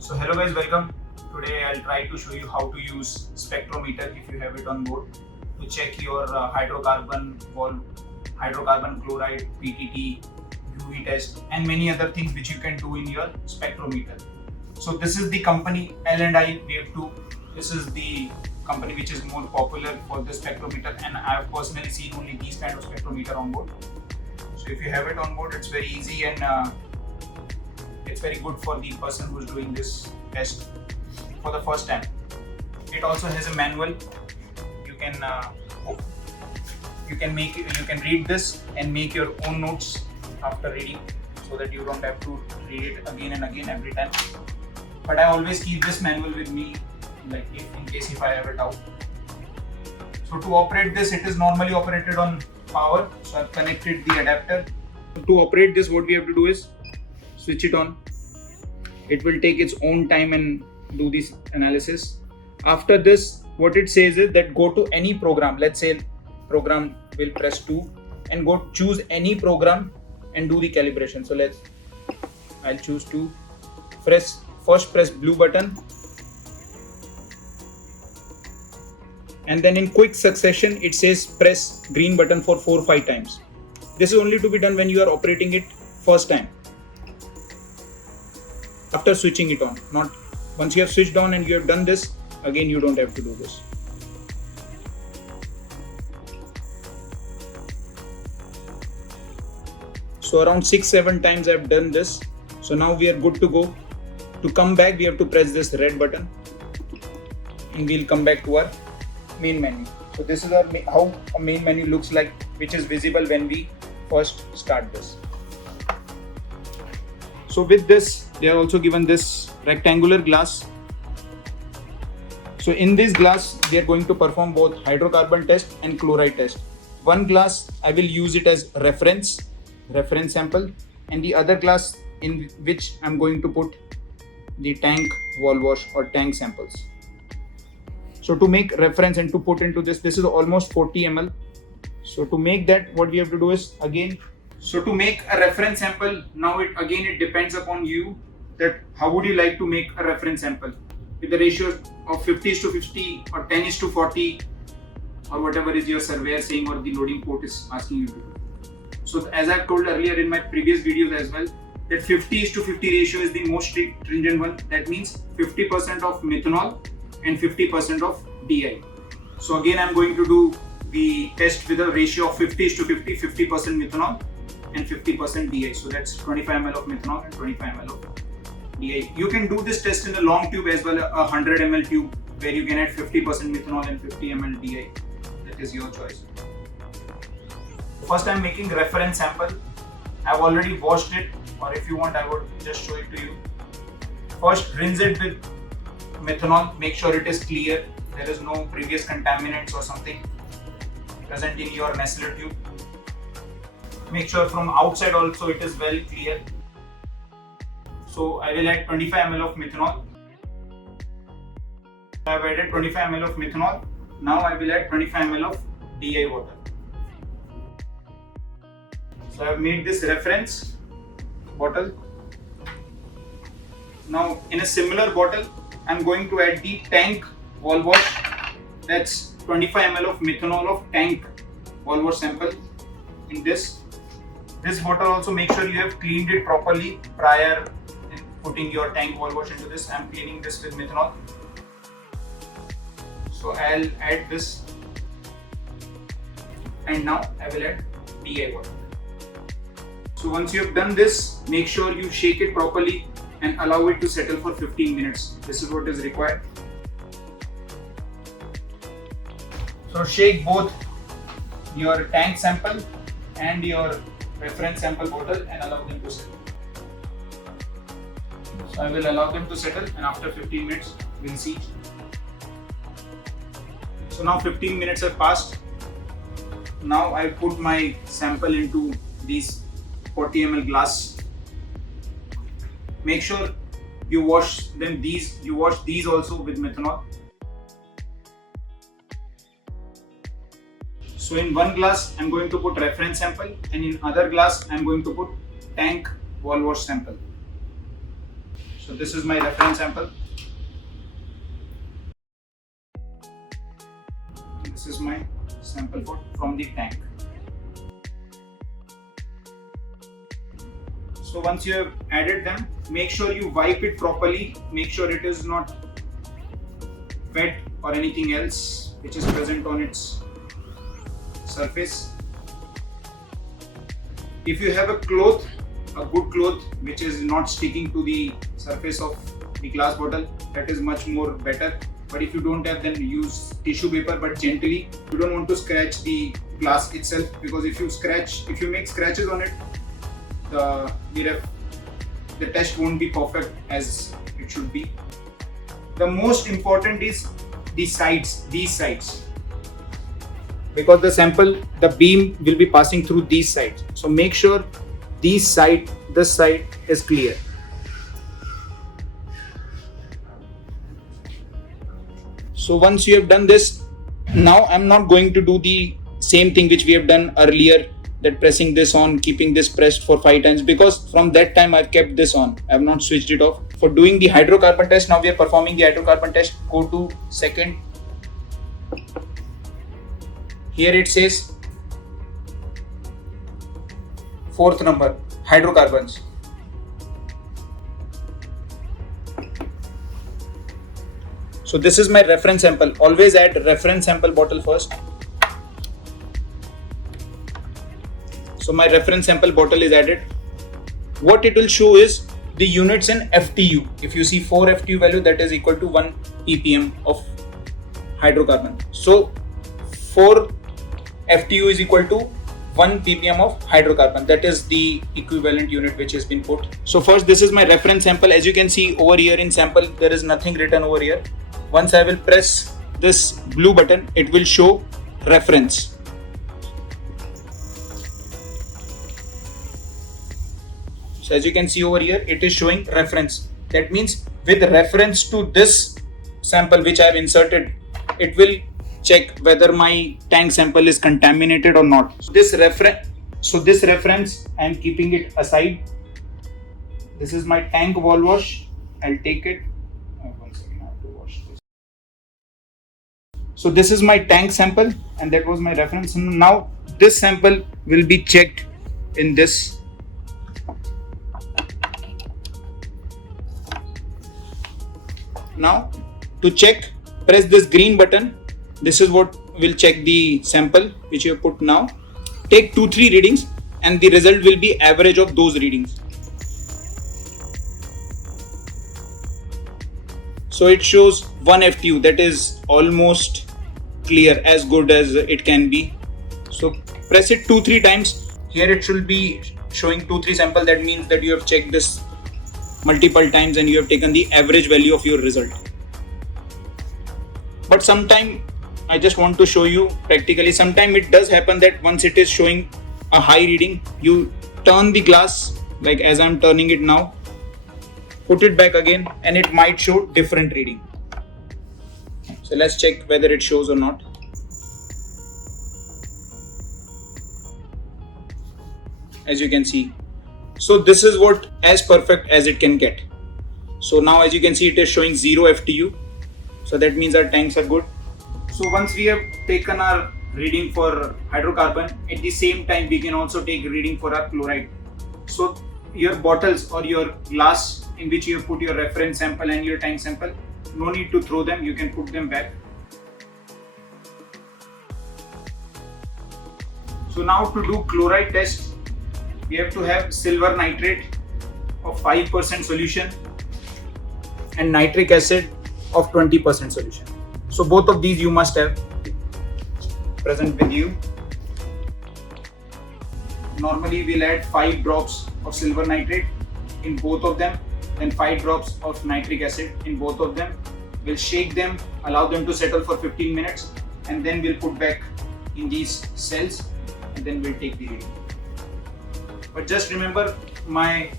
So hello guys, welcome. Today I'll try to show you how to use spectrometer if you have it on board to check your hydrocarbon chloride, PTT, UV test and many other things which you can do in your spectrometer. So this is the company L&I Wave 2. This is the company which is more popular for the spectrometer, and I have personally seen only these kind of spectrometer on board. So if you have it on board, it's very easy and it's very good for the person who is doing this test for the first time. It also has a manual. You can read this and make your own notes after reading, so that you don't have to read it again and again every time. But I always keep this manual with me, like in case if I have a doubt. So to operate this, it is normally operated on power. So I've connected the adapter. To operate this, what we have to do is switch it on. It will take its own time and do this analysis. After this, what it says is that go to any program. Let's say program, will press 2 and go choose any program and do the calibration. So I'll choose 2. First press blue button, and then in quick succession it says press green button for 4 or 5 times. This is only to be done when you are operating it first time, after switching it on. Not once you have switched on and you have done this, again you don't have to do this. So around 6-7 times I have done this. So now we are good to go. To come back, we have to press this red button and we'll come back to our main menu. So this is how a main menu looks like, which is visible when we first start this. So with this, they are also given this rectangular glass. So in this glass, they are going to perform both hydrocarbon test and chloride test. One glass, I will use it as reference sample, and the other glass in which I'm going to put the tank wall wash or tank samples. So to make reference and to put into this is almost 40 ml. So to make that, what we have to do is so to make a reference sample, now it depends upon you that how would you like to make a reference sample, with the ratio of 50:50 or 10:40 or whatever is your surveyor saying or the loading port is asking you to do. So as I've told earlier in my previous videos as well, that 50:50 ratio is the most stringent one. That means 50% of methanol and 50% of DI. So again, I'm going to do the test with a ratio of 50:50, 50% methanol and 50% DI. So that's 25 ml of methanol and 25 ml of DI. You can do this test in a long tube as well, a 100 ml tube where you can add 50% methanol and 50 ml DI. That is your choice. First, I'm making reference sample. I've already washed it, or if you want, I would just show it to you. First, rinse it with methanol. Make sure it is clear. There is no previous contaminants or something present in your Nestle tube. Make sure from outside also it is well clear. So I will add 25 ml of methanol. I have added 25 ml of methanol. Now I will add 25 ml of DI water. So I have made this reference bottle. Now in a similar bottle, I am going to add the tank wall wash. That's 25 ml of methanol of tank wall wash sample in this. This bottle also, make sure you have cleaned it properly prior putting your tank wall wash into this. I am cleaning this with methanol. So I'll add this, and now I will add DI water. So once you have done this, make sure you shake it properly and allow it to settle for 15 minutes. This is what is required. So shake both your tank sample and your reference sample bottle and allow them to settle. So I will allow them to settle, and after 15 minutes we'll see. So now 15 minutes have passed. Now I put my sample into these 40 ml glass. Make sure you wash these also with methanol. So in one glass I'm going to put reference sample, and in other glass I'm going to put tank wall wash sample. So this is my reference sample. This is my sample from the tank. So once you have added them, make sure you wipe it properly. Make sure it is not wet or anything else which is present on its surface. If you have a cloth, a good cloth which is not sticking to the surface of the glass bottle, that is much more better. But if you don't have, then use tissue paper, but gently. You don't want to scratch the glass itself, because if you make scratches on it, the test won't be perfect as it should be. The most important is the sides, these sides, because the beam will be passing through these sides. So make sure this side is clear. So once you have done this, now I'm not going to do the same thing which we have done earlier, that pressing this on, keeping this pressed for 5 times, because from that time I've kept this on. I have not switched it off. For doing the hydrocarbon test, now we are performing the hydrocarbon test. Go to second. Here it says 4th number, hydrocarbons. So this is my reference sample. Always add reference sample bottle first. So my reference sample bottle is added. What it will show is the units in FTU. If you see 4 FTU value, that is equal to 1 ppm of hydrocarbon. So 4 FTU is equal to 1 ppm of hydrocarbon. That is the equivalent unit which has been put. So first, this is my reference sample. As you can see over here in sample, there is nothing written over here. Once I will press this blue button, it will show reference. So as you can see over here, it is showing reference. That means with reference to this sample which I have inserted, it will check whether my tank sample is contaminated or not. So this reference, I am keeping it aside. This is my tank wall wash. I'll take it. One second, I have to wash this. So this is my tank sample, and that was my reference. Now this sample will be checked in this. Now to check, press this green button. This is what will check the sample which you have put now. Take 2-3 readings, and the result will be average of those readings. So it shows 1 FTU, that is almost clear, as good as it can be. So press it 2-3 times. Here it should be showing 2-3 sample. That means that you have checked this multiple times and you have taken the average value of your result. But sometime, I just want to show you practically, sometime it does happen that once it is showing a high reading, you turn the glass, like as I'm turning it now, put it back again, and it might show different reading. So let's check whether it shows or not. As you can see, so this is what as perfect as it can get. So now as you can see, it is showing 0 FTU. So that means our tanks are good. So once we have taken our reading for hydrocarbon, at the same time we can also take reading for our chloride. So your bottles or your glass in which you have put your reference sample and your tank sample, no need to throw them, you can put them back. So now to do chloride test, we have to have silver nitrate of 5% solution and nitric acid of 20% solution. So both of these you must have present with you. Normally we'll add 5 drops of silver nitrate in both of them, then 5 drops of nitric acid in both of them. We'll shake them, allow them to settle for 15 minutes, and then we'll put back in these cells, and then we'll take the reading. But just remember, my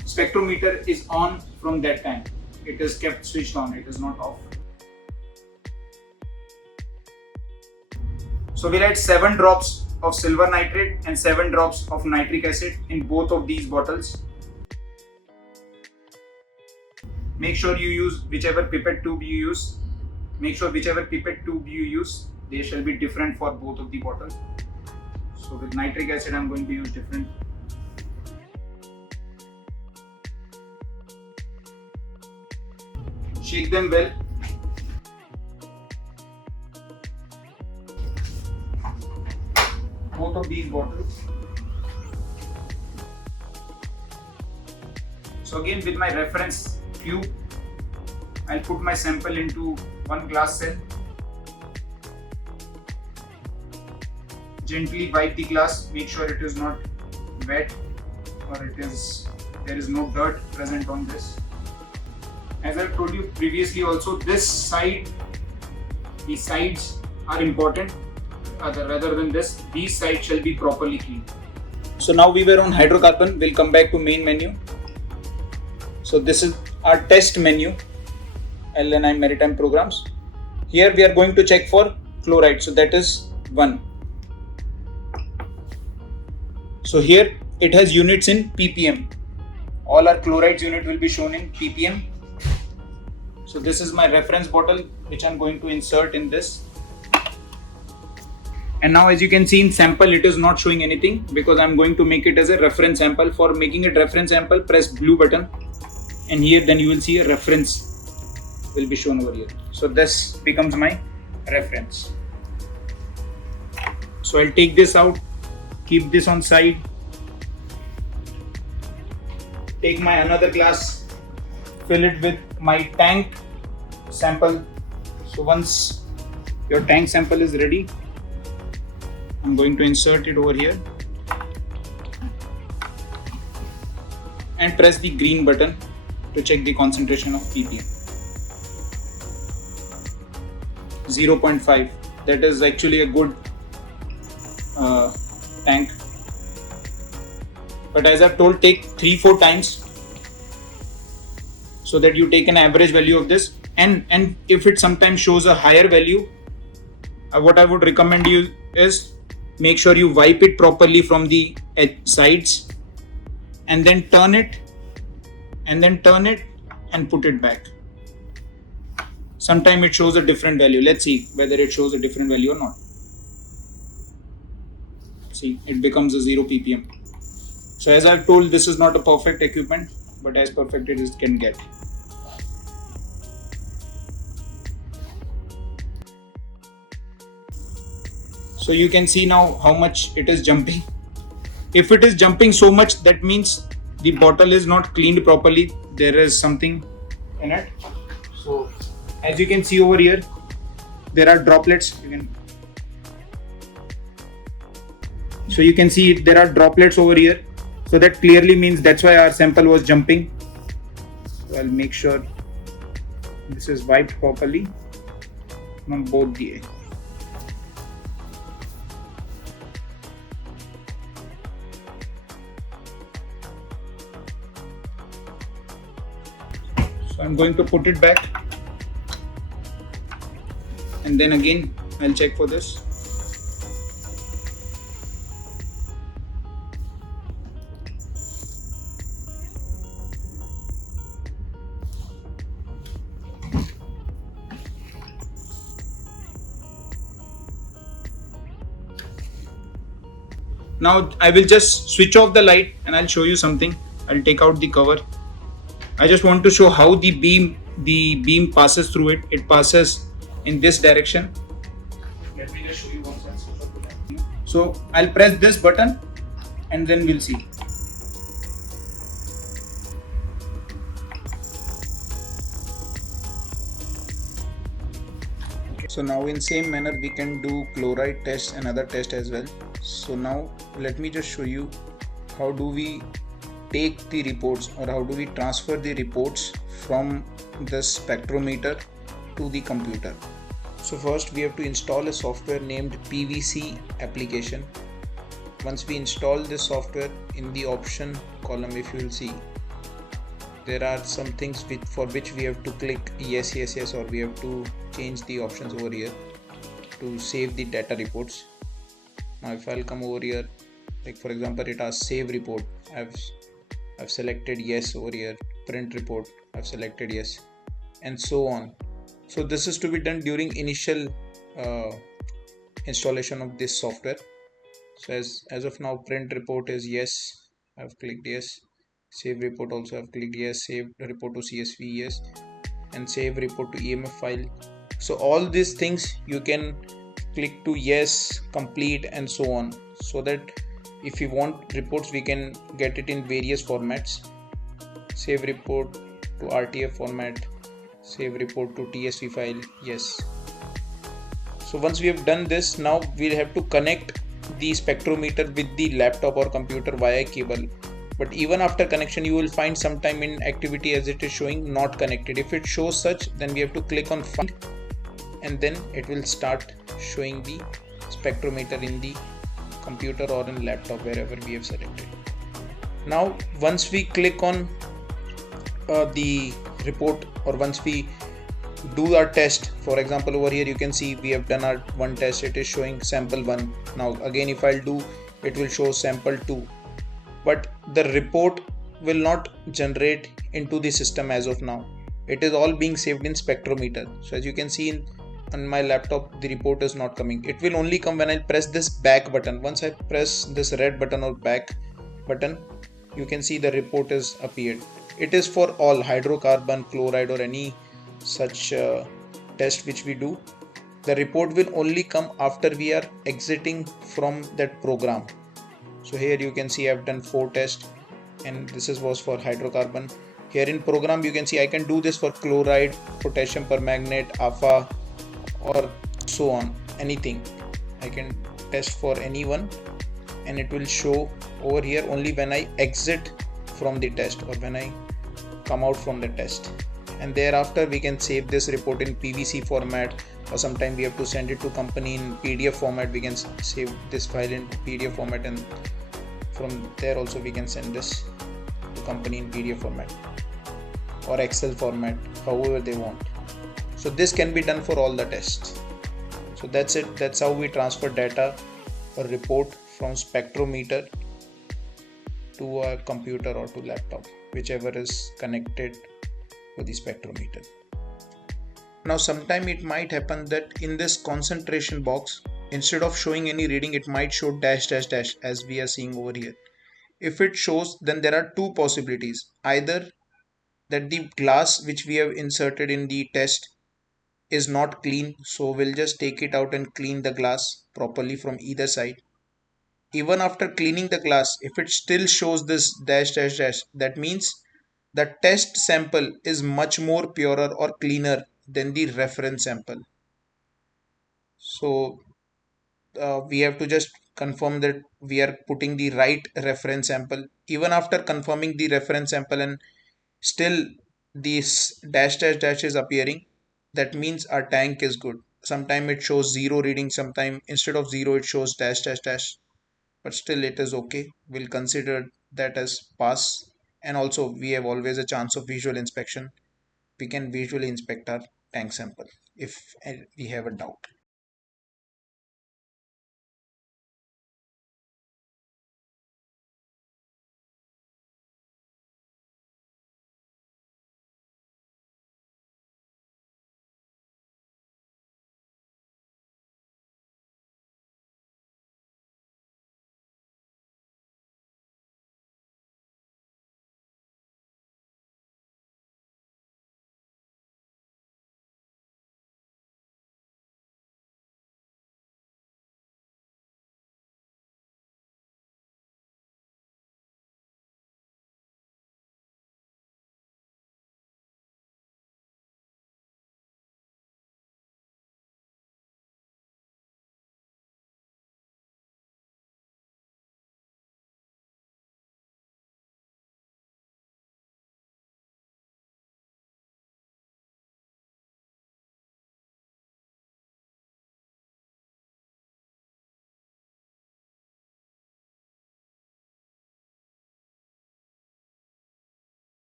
spectrometer is on from that time. It is kept switched on, it is not off. So we'll add 7 drops of silver nitrate and 7 drops of nitric acid in both of these bottles. Make sure you use whichever pipette tube you use. Make sure whichever pipette tube you use, they shall be different for both of the bottles. So with nitric acid, I'm going to use different. Shake them well. Both of these bottles. So again, with my reference tube, I'll put my sample into one glass cell. Gently wipe the glass, make sure it is not wet or there is no dirt present on this. As I told you previously also, this side, the sides are important. Rather than this, these sides shall be properly cleaned. So now we were on hydrocarbon, we'll come back to main menu. So this is our test menu, LNI Maritime Programs. Here we are going to check for chloride, so that is 1. So here it has units in ppm. All our chlorides unit will be shown in ppm. So this is my reference bottle which I'm going to insert in this. And now as you can see in sample, it is not showing anything because I'm going to make it as a reference sample. For making it reference sample, press blue button and here then you will see a reference will be shown over here. So this becomes my reference. So I'll take this out, keep this on side, take my another glass, fill it with my tank sample. So once your tank sample is ready, I'm going to insert it over here and press the green button to check the concentration of ppm. 0.5. That is actually a good tank. But as I've told, take 3-4 times so that you take an average value of this. And if it sometimes shows a higher value, what I would recommend you is make sure you wipe it properly from the sides and then turn it and put it back. Sometimes it shows a different value. Let's see whether it shows a different value or not. See, it becomes a 0 ppm. So as I've told, this is not a perfect equipment, but as perfect it can get. So you can see now how much it is jumping. If it is jumping so much, that means the bottle is not cleaned properly. There is something in it. So as you can see over here, there are droplets. So you can see there are droplets over here. So that clearly means that's why our sample was jumping. So I'll make sure this is wiped properly on both the edges. So I'm going to put it back and then again I'll check for this. Now I will just switch off the light and I'll show you something. I'll take out the cover. I just want to show how the beam passes through it. It passes in this direction. Let me just show you one sense. So I'll press this button and then we'll see. So now in same manner we can do chloride test and other test as well. So now let me just show you how do we take the reports or how do we transfer the reports from the spectrometer to the computer. So first we have to install a software named PVC application. Once we install this software, in the option column, if you will see, there are some things for which we have to click yes, or we have to change the options over here to save the data reports. Now if I'll come over here, like for example it asks save report, I've selected yes over here. Print report, I've selected yes, and so on. So this is to be done during initial installation of this software. So as of now, print report is yes, I've clicked yes. Save report also I've clicked yes. Save report to CSV yes, and save report to EMF file. So all these things you can click to yes, complete, and so on, so that if you want reports we can get it in various formats. Save report to RTF format, save report to TSV file, yes. So once we have done this, now we'll have to connect the spectrometer with the laptop or computer via cable. But even after connection, you will find sometime in activity as it is showing not connected. If it shows such, then we have to click on find, and then it will start showing the spectrometer in the computer or in laptop, wherever we have selected. Now once we click on the report, or once we do our test, for example over here you can see we have done our one test, it is showing sample 1. Now again if I'll do, it will show sample 2, but the report will not generate into the system as of now. It is all being saved in spectrometer. So as you can see on my laptop, the report is not coming. It will only come when I press this back button. Once I press this red button or back button, you can see the report is appeared. It is for all hydrocarbon, chloride, or any such test which we do. The report will only come after we are exiting from that program. So here you can see I've done 4 tests, and this was for hydrocarbon. Here in program you can see I can do this for chloride, potassium permanganate, AFA, or so on, anything. I can test for any one, and it will show over here only when I exit from the test or when I come out from the test. And thereafter we can save this report in PVC format, or sometime we have to send it to company in PDF format. We can save this file in PDF format, and from there also we can send this to company in PDF format or Excel format, however they want. So this can be done for all the tests. So that's it. That's how we transfer data or report from spectrometer to a computer or to laptop, whichever is connected to the spectrometer. Now sometime it might happen that in this concentration box, instead of showing any reading, it might show dash dash dash, as we are seeing over here. If it shows, then there are two possibilities. Either that the glass which we have inserted in the test is not clean, so we'll just take it out and clean the glass properly from either side. Even after cleaning the glass, if it still shows this dash dash dash, that means the test sample is much more purer or cleaner than the reference sample. So we have to just confirm that we are putting the right reference sample. Even after confirming the reference sample and still this dash dash dash is appearing, that means our tank is good. Sometime it shows 0 reading, sometime instead of 0 it shows dash dash dash, but still it is okay. We'll consider that as pass. And also we have always a chance of visual inspection. We can visually inspect our tank sample if we have a doubt.